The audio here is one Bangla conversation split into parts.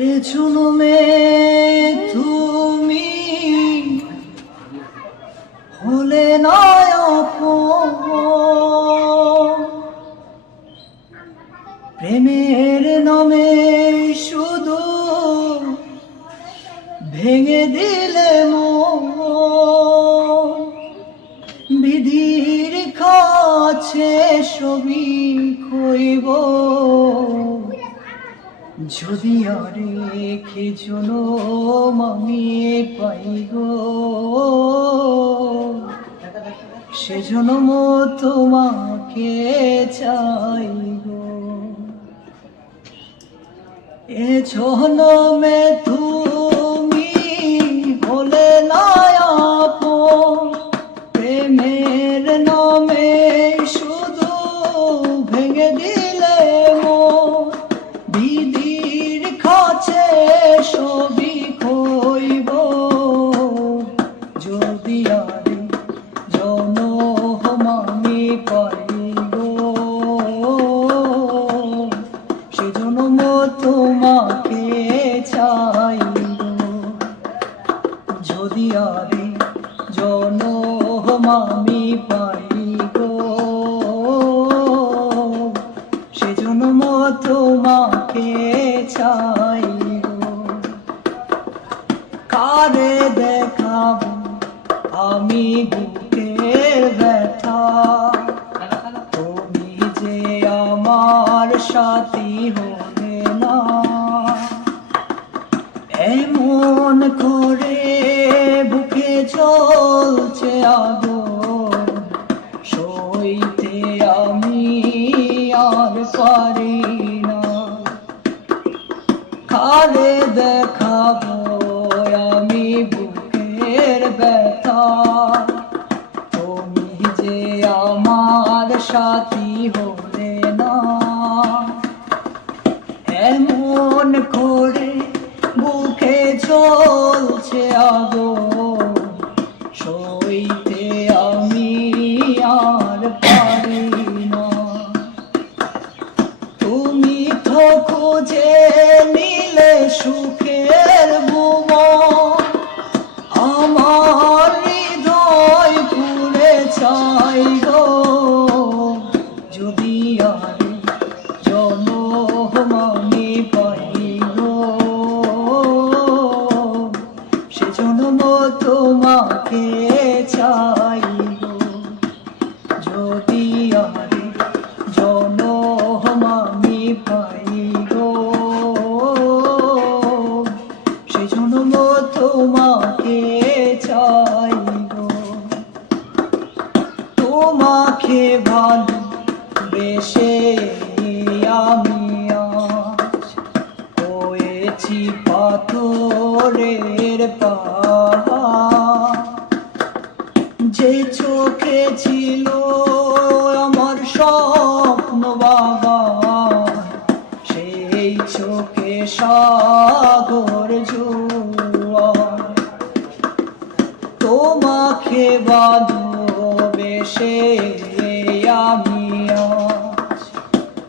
এ জনমে তুমি হলে নায়ক প্রেমের নামে শুধু ভেঙে দিলে বিধির কাছে ছবি কইব যদি আর রেখে জনম আমি পাই গো, সে জনম তোমাকে চাই গো। এ জনমে তুমি হলে নায়াপ প্রেমের নামে আরে, জনম আমি পাইব সেজন্য তোমাকে চাইব কারে দেখাবো আমি বুকের ব্যথা? তুমি যে আমার সাথী হলে না? এমন করে চলছে আগুন। সইতে আমি আর পারি না। কালে দেখাবো আমি বুকের ব্যথা। তুমি যে আমার সাথী সইতে আমি আর পারি না। তুমি তো খুঁজে নিলে সুখের বুমা। আমার হৃদয় পুরে চাই গো। যদি আর জনম আমি পাই গো, সে জন্ম তোমাকে চাই গো যদি আরে জনম আমি পাই গো সে জন্ম তোমাকে চাই গো তোমাকে ভালো বেশে আমি হয়েছি পাথরের পাহাড়। যে চোখে ছিল আমার স্বপ্ন বাবা, সেই চোখে সাগর তোমাকে ভালোবেসে আমি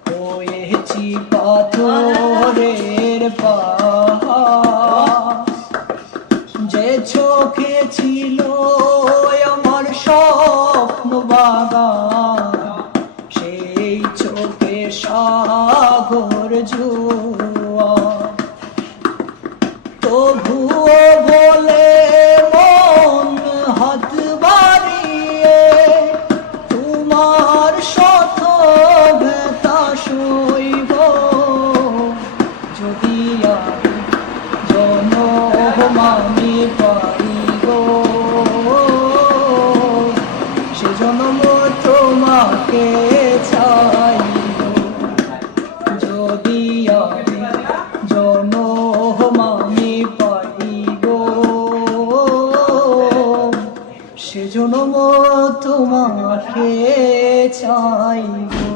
হয়েছি পাথরের পাহাড়। যে চোখে ছিল যদি জনম আমি পাইব সে জনম তোমাকে চাইব।